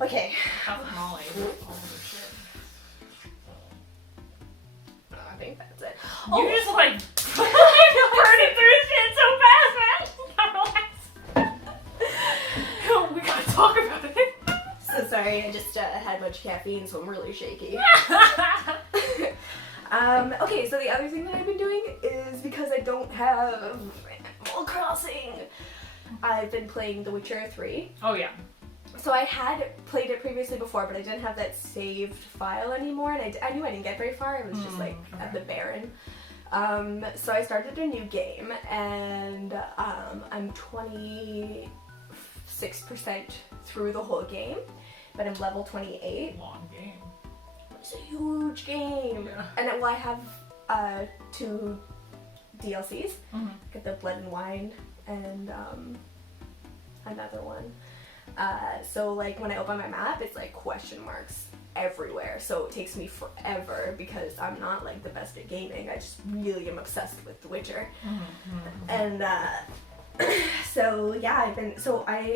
Okay. How's Molly? Oh shit. I think that's it. You just like burning through shit so fast, man. Relax. We gotta talk about it. So sorry, I just had much caffeine, so I'm really shaky. Okay, so the other thing that I've been doing is because I don't have Animal Crossing, I've been playing The Witcher 3. Oh yeah. So I had played it previously before, but I didn't have that saved file anymore, and I knew I didn't get very far. It was just like at the Baron. So I started a new game, and I'm 26% through the whole game, but I'm level 28. Long game. It's a huge game. Yeah. And well, I have 2 DLCs. Get the Blood and Wine and another one. So like when I open my map, it's like question marks everywhere. So it takes me forever because I'm not like the best at gaming. I just really am obsessed with The Witcher. And so yeah,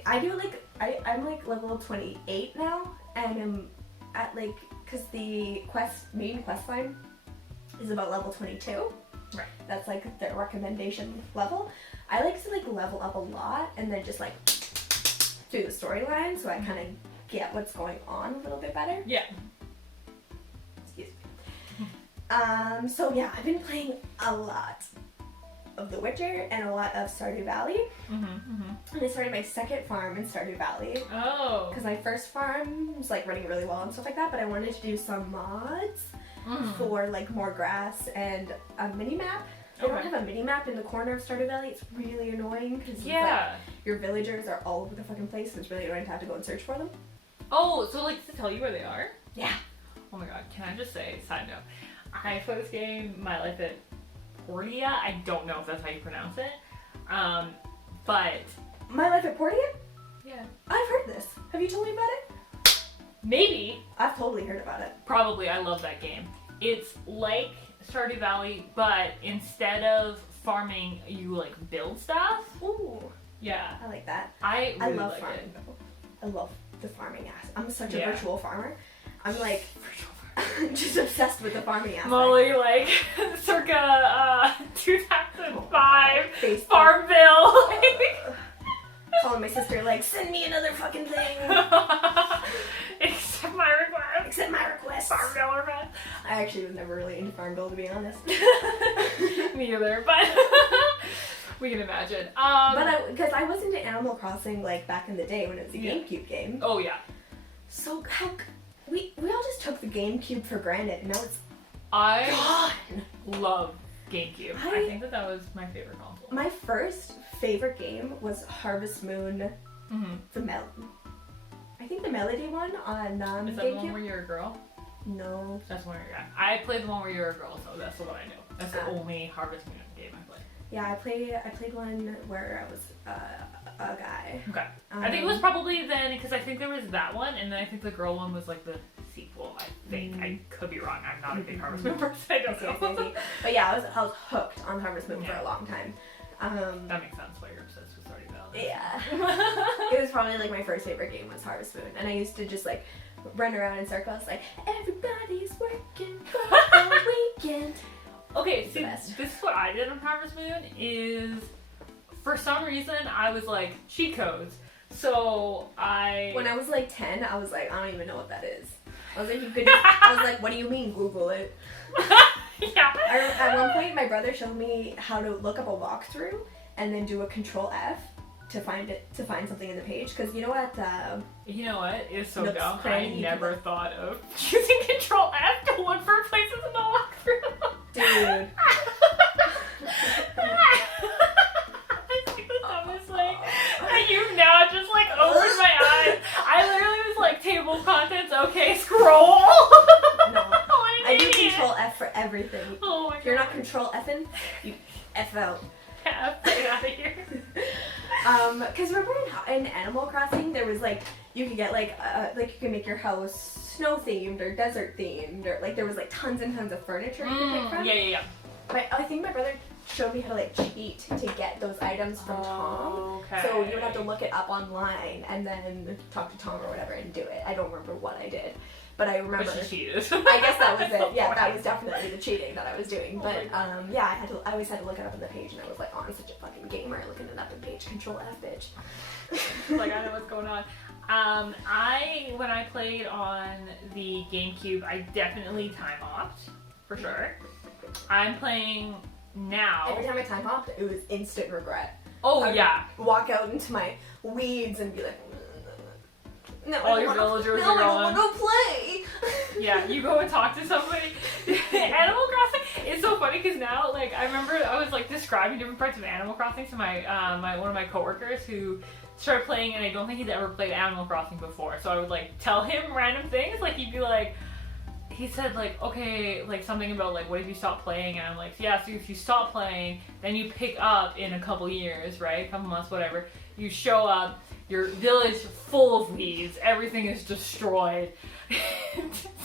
I'm like level 28 now, and I'm at like, because the main quest line is about level 22. Right. That's like their recommendation level. I like to like level up a lot and then just like through the storyline, so I kind of get what's going on a little bit better. Yeah. Excuse me. So yeah, I've been playing a lot of The Witcher and a lot of Stardew Valley. And I started my second farm in Stardew Valley. Oh. Because my first farm was like running really well and stuff like that, but I wanted to do some mods for like more grass and a mini map. They don't have a mini map in the corner of Stardew Valley. It's really annoying because like, your villagers are all over the fucking place, so it's really annoying to have to go and search for them. Oh, so like to tell you where they are? Yeah. Oh my god, can I just say, side note, I play this game, My Life at Portia. I don't know if that's how you pronounce it. But My Life at Portia? yeah. I've heard this. Have you told me about it? Maybe. I've totally heard about it. Probably. I love that game. It's like Stardew Valley, but instead of farming, you like build stuff. Ooh. Yeah. I like that. I really love like farming it. though. I love the farming aspect. I'm such a virtual farmer. I'm like just obsessed with the farming aspect. Molly, like circa 2005 Facebook. Farmville. Calling my sister like, send me another fucking thing. Accept my request. Accept my request. Farmville request. I actually was never really into Farmville, to be honest. Me either, but we can imagine. But because I was into Animal Crossing like back in the day when it was a GameCube game. Oh yeah. So how we all just took the GameCube for granted, and now it's I gone. love GameCube. I think that was my favorite console. My first favorite game was Harvest Moon. I think the Melody one on Is that GameCube. the one where you're a girl? No. That's the one where you're I played the one where you're a girl, so that's the one I know. That's the only Harvest Moon game I played. Yeah, I played one where I was a guy. Okay. I think it was probably then, because I think there was that one, and then I think the girl one was like the sequel, I think. I could be wrong. I'm not a big Harvest Moon person. I don't know. But yeah, I was hooked on Harvest Moon for a long time. That makes sense why you're obsessed with Stardew Valley. Yeah. It was probably like my first favorite game was Harvest Moon, and I used to just like run around in circles like, everybody's working for the weekend. Okay, see, this is what I did on Harvest Moon is, for some reason, I was like, cheat codes. So When I was like 10, I was like, I don't even know what that is. I was like, I was like, what do you mean, Google it? Yeah. At one point, my brother showed me how to look up a walkthrough and then do a Control F to find something in the page. Because you know what? You know what? It's so Nook's dumb. Cranny, I never thought of using Control F to look for places in the walkthrough. Dude. It's like the dumbest thing. And you now just like opened my eyes. I literally was like, table contents, okay, scroll. No. I do Control F for everything. Oh my god. If you're not Control F'ing, you F out. F, get out of here. Because remember in Animal Crossing, there was like, you could get like you could make your house snow themed or desert themed, or like there was like tons and tons of furniture you could pick from. Yeah. But I think my brother showed me how to like cheat to get those items from Tom. Okay. So you would have to look it up online and then talk to Tom or whatever and do it. I don't remember what I did, but I remember. But she cheated. I guess that was it. Yeah, that was definitely the cheating that I was doing. But yeah, I always had to look it up on the page, and I was like, oh, I'm such a fucking gamer looking it up in page. Control F, bitch. Like, I know what's going on. When I played on the GameCube, I definitely time hopped, for sure. I'm playing now. Every time I time hopped, it was instant regret. Oh, I would yeah. walk out into my weeds and be like, no, All your villagers no, are I going. don't want to play. Yeah, you go and talk to somebody. Animal Crossing is so funny because now, like, I remember I was like describing different parts of Animal Crossing to my one of my coworkers who started playing, and I don't think he's ever played Animal Crossing before. So I would like tell him random things, like he'd be like, he said like, okay, like something about like, what if you stop playing? And I'm like, yeah, so if you stop playing, then you pick up in a couple years, right? A couple months, whatever. You show up, your village full of weeds, everything is destroyed.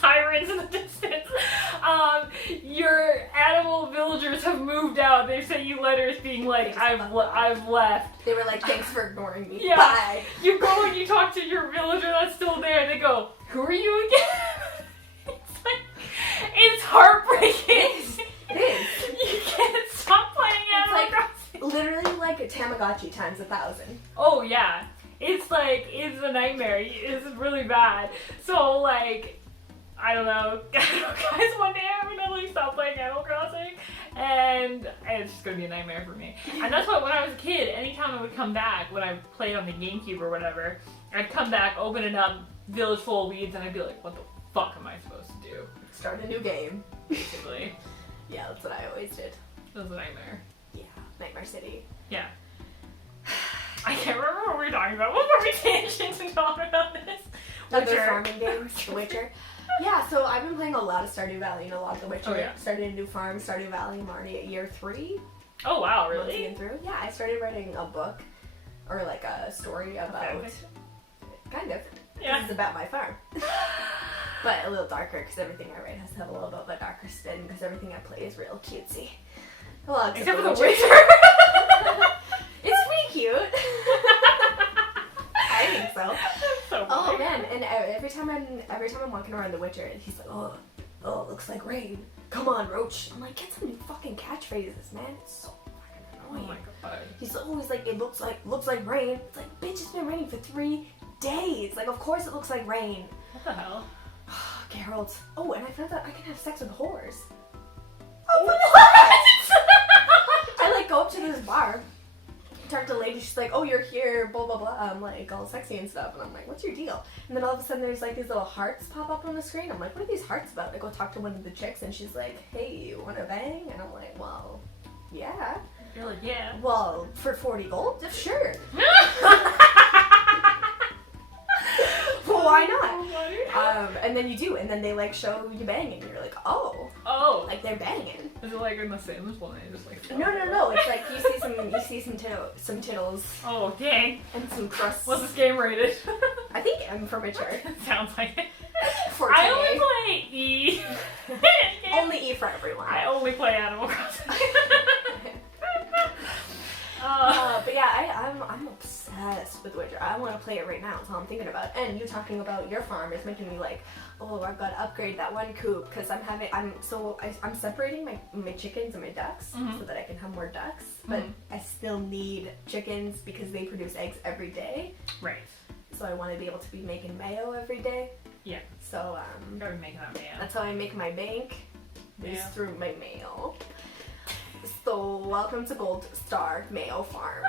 Sirens in the distance. Your animal villagers have moved out. They sent you letters being like, I've left. They were like, thanks for ignoring me. Yeah. Bye. You go and you talk to your villager that's still there. They go, who are you again? It's like, it's heartbreaking. It is. You can't stop playing Animal Crossing. Literally like a Tamagotchi times 1,000. Oh yeah. It's like, it's a nightmare. It's really bad. So like, I don't know, guys, one day I'm gonna like stop playing Animal Crossing, and it's just gonna be a nightmare for me. And that's why when I was a kid, anytime I would come back, when I played on the GameCube or whatever, I'd come back, open it up, village full of weeds, and I'd be like, what the fuck am I supposed to do? Start a new game. Basically. Yeah, that's what I always did. It was a nightmare. Yeah, Nightmare City. Yeah. I can't remember what we were talking about. What were we tangenting to talk about this? Other farming games, The Witcher. Yeah, so I've been playing a lot of Stardew Valley and a lot of The Witcher. Oh, yeah. Started a new farm, Stardew Valley. I'm already at year 3. Oh wow, Once really? again through. Yeah, I started writing a book, or like a story about, Okay. kind of. Yeah. This is about my farm. But a little darker, because everything I write has to have a little bit of a darker spin, because everything I play is real cutesy. Well, Except for The Witcher. Witcher. It's pretty cute. I think so. So Oh funny. man, and every time I'm walking around The Witcher, he's like, oh, it looks like rain. Come on, Roach. I'm like, get some new fucking catchphrases, man. It's so fucking Oh annoying. my god. He's always like, it looks like rain. It's like, bitch, it's been raining for 3 days. Like, of course it looks like rain. What the hell? Geralt. Oh, and I found out I can have sex with whores. Oh, what? I like go up to this bar, talk to the lady, she's like, oh, you're here, blah blah blah, I'm like all sexy and stuff, and I'm like, what's your deal? And then all of a sudden there's like these little hearts pop up on the screen. I'm like, what are these hearts about? I go talk to one of the chicks and she's like, hey, you wanna bang? And I'm like, well, yeah. You're like, yeah. Well, for 40 gold? Sure. Why not? And then you do, and then they like show you banging, and you're like, oh, Oh. like they're banging. Is it like in The Sims when they just like? No. It's like you see some tittles Oh dang. and some crusts. What's this game rated? I think M for mature. Sounds like it. For I today. only play E. Only E for everyone. I only play Animal Crossing. But yeah, I'm obsessed with Witcher. I want to play it right now. That's all I'm thinking about. And you talking about your farm is making me like, oh, I've got to upgrade that one coop because I'm separating my chickens and my ducks so that I can have more ducks. But I still need chickens because they produce eggs every day. Right. So I want to be able to be making mayo every day. Yeah. So You gotta be making that mayo. that's how I make my bank. Is Yeah. through my mail. So welcome to Gold Star Mayo Farm.